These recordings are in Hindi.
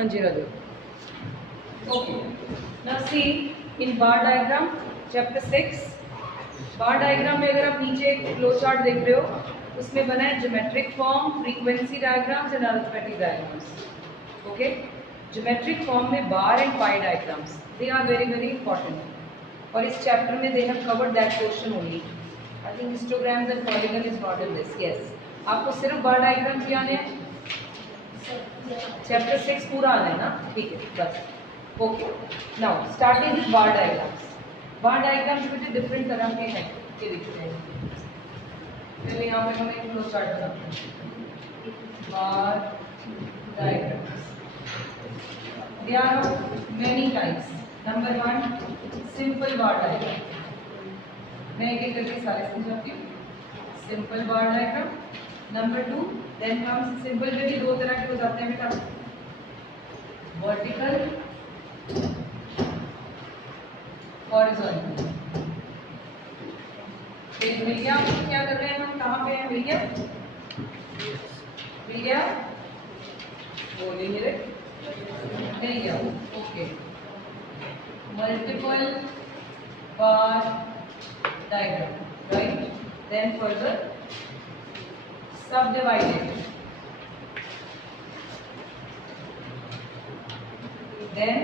हाँ जी राजू। ओके, नाउ सी इन बार डायग्राम चैप्टर 6, बार डायग्राम में अगर आप नीचे एक फ्लो चार्ट देख रहे हो, उसमें बना है geometric form, frequency diagrams and arithmetic diagrams. Okay, geometric form में bar and pie diagrams, they are very very important, और इस चैप्टर में they have covered that portion only. I think histograms and polygon is not in this. Yes, आपको सिर्फ बार डायग्राम्स ही आने हैं, चैप्टर 6 पूरा आना है ना, ठीक है बस। Okay, now starting with bar diagrams. Bar diagrams मुझे डिफरेंट तरह के हैं, ये दिखते हैं। पहले यहाँ पे हम एक फ्लो चार्ट बनाते हैं। Bar diagrams, they are of many types. Number 1 simple bar diagram, मैं एक एक करके सारे समझाती हूँ। Simple bar diagram. Number 2 then comes simple में भी दो तरह के हो जाते हैं बेटा, वर्टिकल, हॉरिजॉन्टल। एक मिल गया, क्या कर रहे हैं हम, कहाँ पे हैं, मिल गया, मिल गया, बोलिए मेरे, मिल गया। Okay, multiple bar diagram, right, then further subdivided, then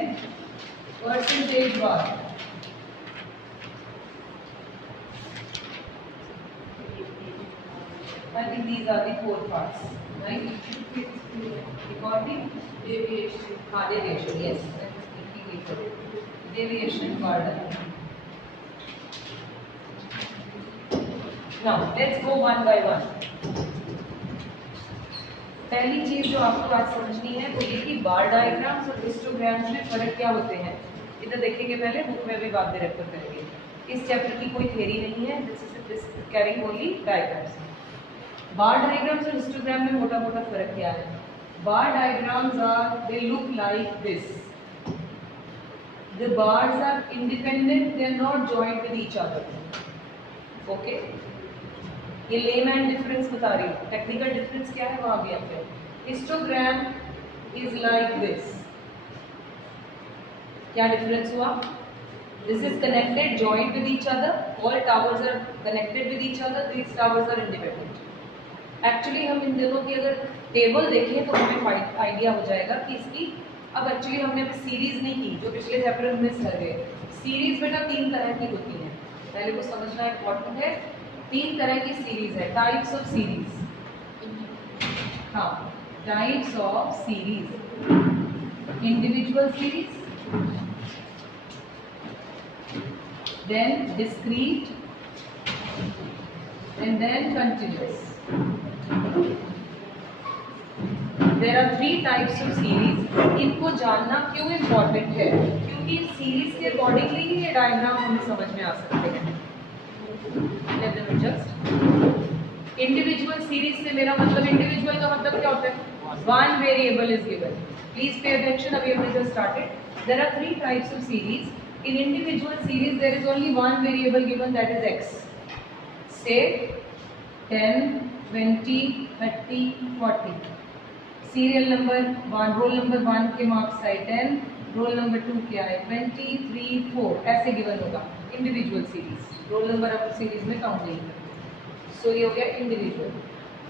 percentage bar, I think these are the 4 parts, right? Recording, deviation, deviation, yes, deviation bar diagram. Now let's go one by one. पहली चीज जो आपको आज समझनी है वो ये कि बार डायग्राम्स और हिस्टोग्राम्स में फर्क क्या होते हैं, इधर देखेंगे, पहले बुक में भी बाद में रेफर करेंगे। इस चैप्टर की कोई थ्योरी नहीं है, this is carrying only diagrams. Bar diagrams और हिस्टोग्राम में मोटा मोटा फर्क क्या है? Bar diagrams are, they look like this, the bars are independent, they are not joint with each other. Okay, ये लेमैन डिफरेंस बता रही हूँ, टेक्निकल डिफरेंस क्या है वहां भी आते हैं। हिस्टोग्राम इज लाइक दिस, क्या डिफरेंस हुआ? This is connected, joint with each other, all towers are connected with each other, these towers are independent. Actually हम इन दोनों की अगर टेबल देखें तो हमें आइडिया हो जाएगा कि इसकी, अब एक्चुअली हमने अभी सीरीज नहीं की, जो पिछले चैप्टर में मिस कर गए। सीरीज बेटा 3 तरह की होती है, पहले को समझना इंपॉर्टेंट है। 3 तरह की सीरीज है, टाइप्स ऑफ सीरीज। हाँ, types of series, individual series, then discrete and then continuous. There are 3 types of series. इनको जानना क्यों इम्पोर्टेंट है? क्योंकि सीरीज के अकॉर्डिंगली ही ये डायग्राम हमें समझ में आ सकते हैं। इंडिविजुअल सीरीज से मेरा मतलब, इंडिविजुअल का मतलब क्या होता है? 1 variable is given. Please pay attention, अभी हमने just started. There are 3 types of series. In individual series there is only 1 variable given, that is x। Say 10, 20, 30, 40। Serial number 1, roll number 1 के मार्क्स आए 10, रोल नंबर 2 के आए 20, 3, 4, ऐसे गिवन होगा इंडिविजुअल सीरीज। रोल नंबर अब सीरीज में काउंट नहीं करते। सो ये हो गया इंडिविजुअल।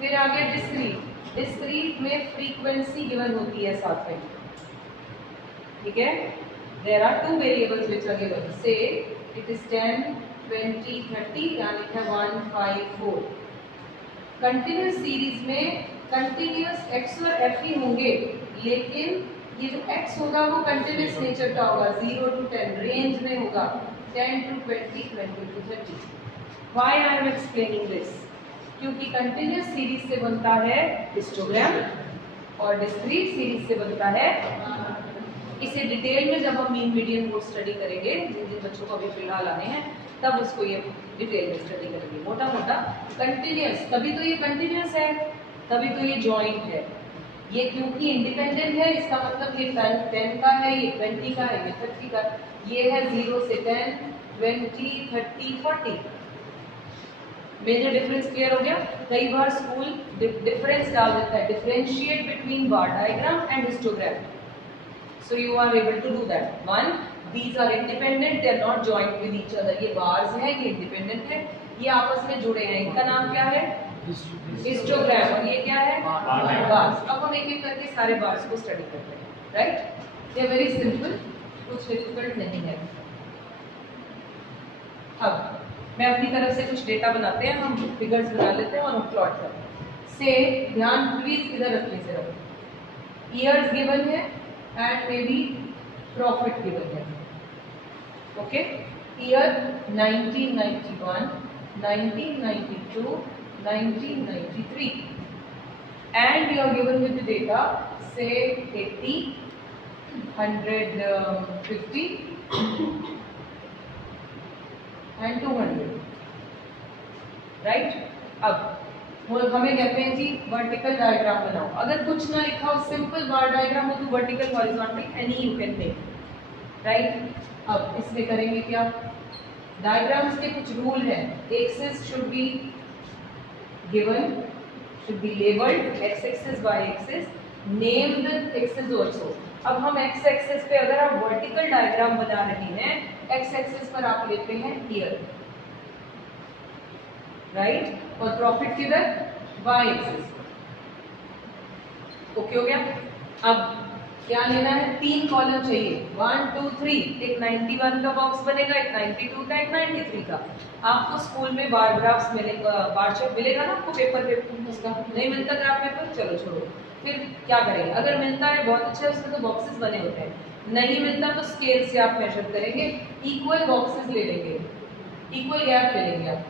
फिर आ गया डिस्क्रीट। डिस्क्रीट में फ्रीक्वेंसी गिवन होती है साथ में, ठीक है। There are 2 variables which are given, say it is 10, 20, 30, यानी लिखा 1, 5, 4। कंटिन्यूअस सीरीज में कंटिन्यूअस x और f ही होंगे, लेकिन ये जो x होगा वो कंटिन्यूअस नेचर का होगा, 0 to 10 रेंज में होगा, 10 to 20, 20 to 30। Why I am explaining this? क्योंकि कंटिन्यूअस सीरीज से बनता है हिस्टोग्राम और डिस्क्रीट सीरीज से बनता है। इसे डिटेल में जब हम मीन मीडियन कोड स्टडी करेंगे, जिन जिन बच्चों को अभी फिलहाल आने हैं, तब उसको ये डिटेल में स्टडी करेंगे। मोटा मोटा कंटिन्यूअस, तभी तो ये कंटिन्यूअस है, तभी तो ये जॉइंट है। ये क्योंकि इंडिपेंडेंट है, इसका मतलब ये 10 का है, ये 20 का है, ये 30 का, ये है 0 से 10, 20, 30, 40। मेजर डिफरेंस क्लियर हो गया? कई बार स्कूल डिफरेंस डाल देता है, differentiate between bar diagram and histogram. So you are able to do that. One, these are independent, they are not joined with each other. ये bars हैं, ये independent है, ये आपस में जुड़े हैं. इनका नाम क्या है? हिस्टोग्राम. और ये क्या है? बार्स. अब हम एक एक करके सारे बार्स को स्टडी करते हैं. राइट? ये वेरी सिंपल, कुछ डिफिकल्ट नहीं है. अब मैं अपनी तरफ से कुछ डेटा बनाते हैं, हम फिगर्स बना लेते हैं और हम प्लॉट करते हैं. से ध्यान प्लीज इधर रखने से रखो. ईयर्स गिवन है and may be profit given है. Okay, year 1991, 1992, 1993 and you are given with the data say 80, 150 and 200. Right? अब वो हमें कहते हैं जी वर्टिकल डायग्राम बनाओ. अगर कुछ ना लिखा हो, सिंपल बार डायग्राम हो तो vertical, horizontal any you can make. Right? अब इसमें करेंगे क्या? डायग्राम्स के कुछ रूल हैं. Axis should be given, should be labeled, x axis, y axis, name the axis also. अब हम x axis पे अगर आप वर्टिकल डायग्राम बना रहे हैं, x axis पर आप लेते हैं ईयर. राइट? और प्रॉफिट किधर? y axis. ओके हो गया? अब क्या लेना है? 3 कॉलम चाहिए. 1 2 3. एक 91 का बॉक्स बनेगा, एक 92 का, एक 93 का. आपको स्कूल में बार ग्राफ्स मिलेगा, बार चार्ट मिलेगा ना आपको पेपर पे. उसका नहीं मिलता ग्राफ पेपर, चलो छोड़ो. फिर क्या करेंगे? अगर मिलता है बहुत अच्छा है, उसमें तो बॉक्सेस बने होते हैं. नहीं मिलता तो स्केल से आप मेजर करेंगे. इक्वल बॉक्सेस ले लेंगे, इक्वल गैप ले लेंगे आप.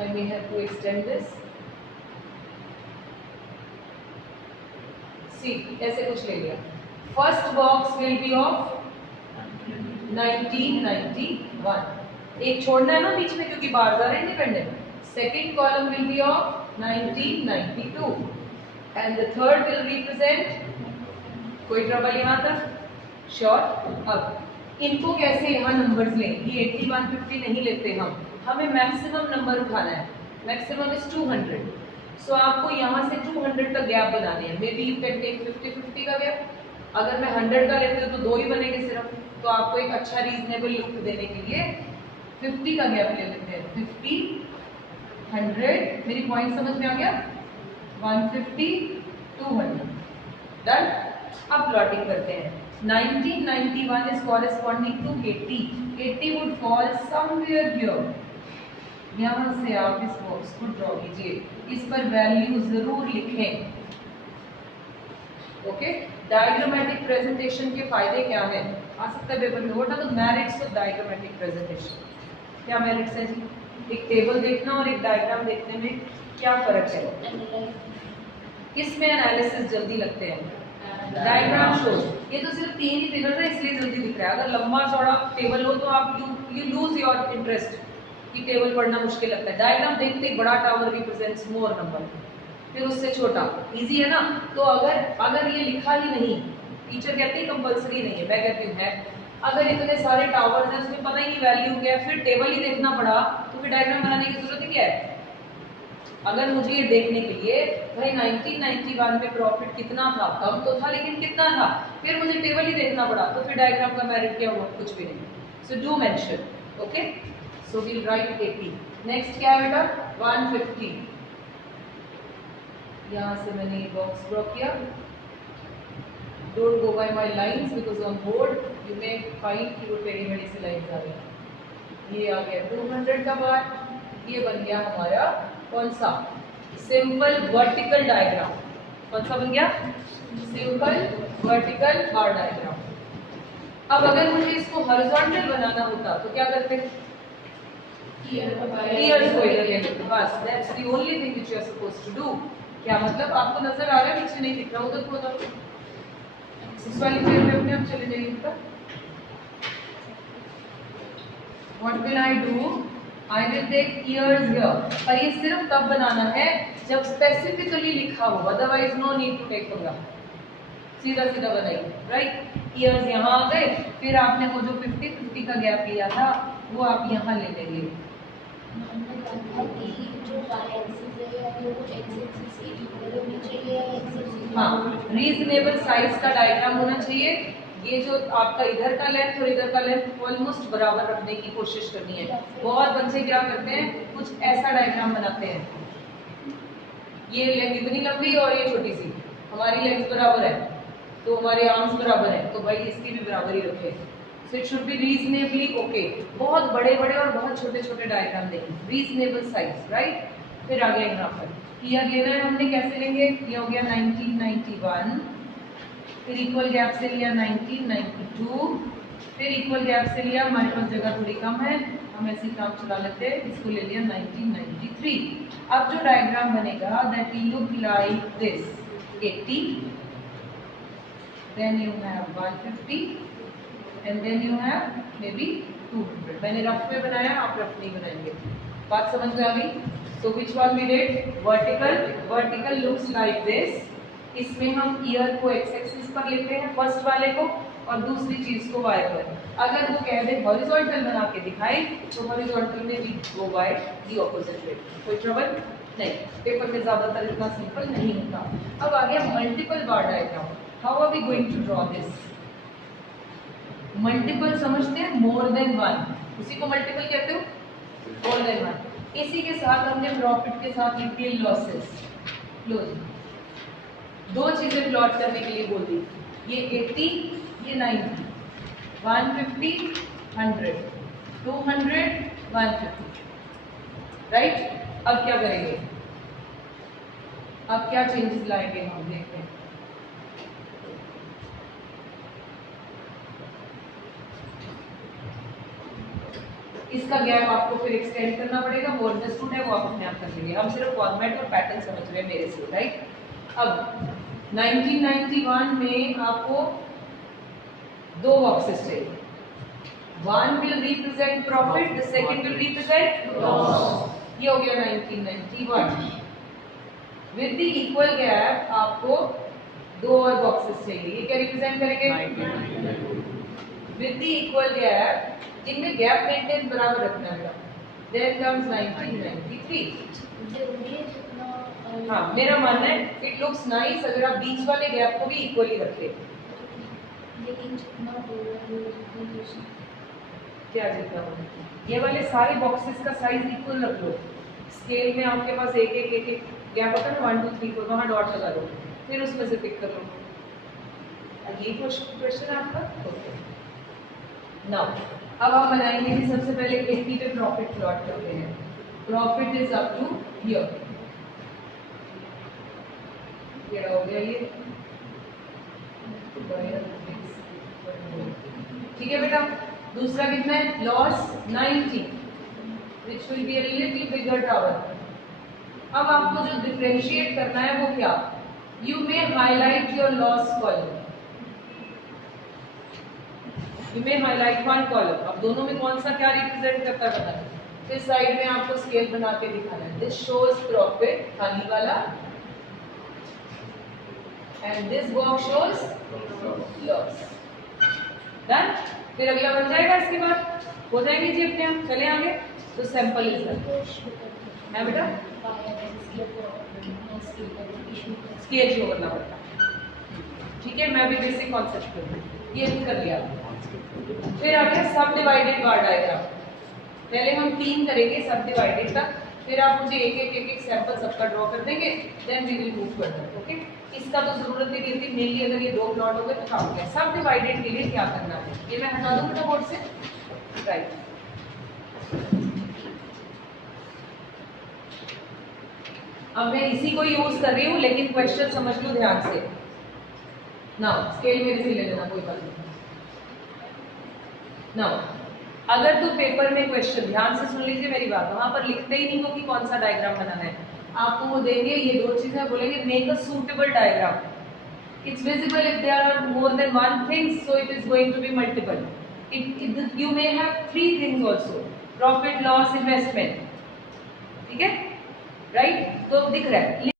I may have to extend this. See ऐसे कुछ ले लिया. First box will be of 1991. एक छोड़ना है ना बीच में क्योंकि bars are independent. Second column will be of 1992 and the third will represent. कोई ट्रबल यहाँ तक? श्योर. अब इनको कैसे यहाँ नंबर्स लें? ये 80 150 नहीं लेते हम, हमें मैक्सिमम नंबर उठाना है. Maximum is 200. सो आपको यहाँ से 200 तक गैप बनाने हैं. May be you can take 50-50 का गैप. अगर मैं 100 का लेती हूँ तो 2 ही बनेंगे सिर्फ. तो आपको एक अच्छा रीजनेबल लुक देने के लिए 50 का गैप ले लेते हैं. 50, 100. मेरी पॉइंट समझ में आ गया? 150, 200. डन. अब प्लॉटिंग करते हैं. 1991 is corresponding to 80. 80 would fall somewhere here. यहाँ से आप इस बॉक्स को ड्रॉ कीजिए. इस पर वैल्यू जरूर लिखें. ओके. डायग्रामेटिक प्रेजेंटेशन के फायदे क्या हैं? आ सकता है पेपर में. What are the merits of diagrammatic presentation? क्या मेरिट्स है जी? एक टेबल देखना और एक डायग्राम देखने में क्या फर्क है? किसमें एनालिसिस जल्दी लगते हैं? Diagram shows. ये तो सिर्फ 3 ही फिगर है इसलिए जल्दी दिख रहा है. अगर लंबा चौड़ा टेबल हो तो आप यू लूज योर इंटरेस्ट कि टेबल पढ़ना मुश्किल लगता है. डायग्राम देखते ही बड़ा टावर रिप्रेजेंट्स मोर नंबर, फिर उससे छोटा. इजी है ना? तो अगर ये लिखा ही नहीं, टीचर कहते हैं कंपलसरी नहीं है, मैं कहती हूँ है. अगर इतने सारे टावर्स हैं उसमें पता ही नहीं वैल्यू क्या है, फिर टेबल ही देखना पड़ा तो फिर डायग्राम बनाने की जरूरत ही क्या है? अगर मुझे ये देखने के लिए भाई 1991 में प्रॉफिट कितना था, कम तो था लेकिन कितना था, फिर मुझे टेबल ही देखना पड़ा तो फिर डायग्राम का मेरिट क्या हुआ? कुछ भी नहीं. So do mention. Okay. So we'll write 80. Next क्या है बेटा? 150. यहाँ से मैंने ये बॉक्स ड्रॉ किया. Don't go by my lines because on board you may find कि वो टेढ़ी मेढ़ी सी लाइंस आ गई. ये आ गया 200 का बार. ये बन गया हमारा कौन सा? Simple vertical diagram. कौन सा बन गया? Simple vertical bar diagram. अब अगर मुझे इसको हॉरिजॉन्टल बनाना होता तो क्या करते? ईयर्स को इधर ले लेते. बस that's the only thing which you are supposed to do. क्या मतलब? आपको नजर आ रहा है? नीचे नहीं दिख रहा, उधर को उधर इस वाली पेज पे अपने आप चले जाइए. ऊपर what will I do? I will take years here. और ये सिर्फ तब बनाना है जब स्पेसिफिकली लिखा हो, otherwise no need to take पंगा. सीधा सीधा बनाइए. राइट? ईयर्स यहाँ आ गए. फिर आपने वो जो 50-50 का गैप लिया था वो आप यहाँ ले लेंगे. था कि जो y एक्सिस है या वो x एक्सिस के इक्वल होनी चाहिए या x एक्सिस। हाँ, रीजनेबल साइज का डायग्राम होना चाहिए। ये जो आपका इधर का लेंथ और इधर का लेंथ ऑलमोस्ट बराबर रखने की कोशिश करनी है। बहुत बच्चे क्या करते हैं, कुछ ऐसा डायग्राम बनाते हैं, ये लेंथ इतनी लंबी और ये छोटी सी, हमारी लेंथ बराबर है तो हमारे आर्म्स बराबर है तो भाई इसकी भी बराबर ही रखे। So it should be reasonably okay. बहुत बड़े बड़े और बहुत छोटे छोटे डायग्राम नहीं, रीजनेबल साइज, राइट। फिर आ गया यहाँ पर ईयर लेना है हमने, कैसे लेंगे, ये हो गया 1991, फिर इक्वल गैप से लिया 1992, फिर इक्वल गैप से लिया, हमारे पास जगह थोड़ी कम है हम ऐसे ही काम चला लेते हैं, इसको ले लिया 1993। अब जो डायग्राम बनेगा that will look like this, 80, then you have 150 and then you have maybe 200। मैंने रफ में बनाया, आप रफ नहीं बनाएंगे, बात समझ में आ गई। So which one we did? Vertical, vertical looks like this। इसमें हम ईयर को x एक्सिस पर लेते हैं फर्स्ट वाले को और दूसरी चीज को y पर। अगर वो कह दे हॉरिजॉन्टल बना के दिखाए तो हॉरिजॉन्टल में भी गो बाय दी ऑपोजिट वे, कोई ट्रबल नहीं। पेपर में ज्यादातर इतना सिंपल नहीं होता। अब आ गया multiple bar diagram. How are we going to draw this? Multiple समझते हैं, मोर देन वन, उसी को मल्टीपल कहते हो, मोर देन वन। इसी के साथ हमने प्रॉफिट के साथ लिख दिए लॉसेस। लो जी, दो चीजें प्लॉट करने के लिए बोल दी, ये 80, ये 90, 150, 100, 200, 150, राइट। अब क्या करेंगे, अब क्या चेंजेस लाएंगे हम, देखते हैं। इसका गैप आपको फिर एक्सटेंड करना पड़ेगा, वो अंडरस्टूड है, वो आप अपने आप कर लेंगे। हम सिर्फ फॉर्मेट और पैटर्न समझ रहे हैं मेरे से, राइट। अब 1991 में आपको दो बॉक्सेस चाहिए, one will represent profit, the second will represent loss. ये हो गया 1991। विद द इक्वल गैप आपको दो और बॉक्सेस चाहिए, ये क्या रिप्रेजेंट करेंगे, विद द इक्वल गैप, इनमें गैप मेंटेन बराबर रखना है। Then comes 1993। हाँ, मेरा मानना है इट लुक्स नाइस अगर आप बीच वाले गैप को भी इक्वली रखें। लेकिन जितना क्या जितना हो, ये वाले सारे बॉक्सेस का साइज इक्वल रख लो। स्केल में आपके पास एक एक एक एक गैप होता है ना, 1 2 3 4, वहाँ डॉट लगा दो, फिर उसमें से पिक कर लो। ये क्वेश्चन है आपका। नाउ अब आप बनाएंगे कि सबसे पहले 80 पे प्रॉफिट प्लॉट करते हैं। Profit is up to here, ये हो गया ये, ठीक है बेटा। दूसरा कितना है, loss 90, which will be a little bigger tower। अब आपको जो डिफरेंशिएट करना है वो क्या, you may highlight your loss column, you may highlight one column. अब दोनों में कौन सा क्या रिप्रेजेंट करता है पता है, फिर साइड में आपको स्केल बना के दिखाना है। दिस शोज प्रॉफिट खाली वाला and this box shows loss. Done. फिर अगला बन जाएगा, इसके बाद हो जाएगी जी अपने आप। चले आगे, तो सैंपल इज डन है बेटा, स्केल शो करना पड़ता है, ठीक है। मैं भी बेसिक कॉन्सेप्ट करूँ, ये कर लिया। फिर आ गया सब डिवाइडेड बार डायग्राम। पहले हम 3 करेंगे सब डिवाइडेड तक, फिर आप मुझे एक एक सैंपल सबका ड्रॉ कर देंगे, then we will move further, okay. इसका तो जरूरत नहीं रहती, मेनली अगर ये 2 प्लॉट हो गए तो काम क्या। सब डिवाइडेड के लिए क्या करना है, ये मैं हटा दूँ बेटा बोर्ड से, राइट। अब मैं इसी को यूज कर रही हूँ, लेकिन क्वेश्चन समझ लो ध्यान से। नाउ स्केल मेरे से ले लेना, कोई बात नहीं। नाउ अगर तो पेपर में क्वेश्चन, ध्यान से सुन लीजिए मेरी बात, वहां पर लिखते ही नहीं हो कि कौन सा डायग्राम बनाना है, आपको वो देंगे ये 2 चीजें, बोलेंगे make a suitable diagram. It's visible if there are more than one things, so it is going to be multiple. You may have 3 things also, profit, loss, investment, ठीक है, राइट। तो दिख रहा है,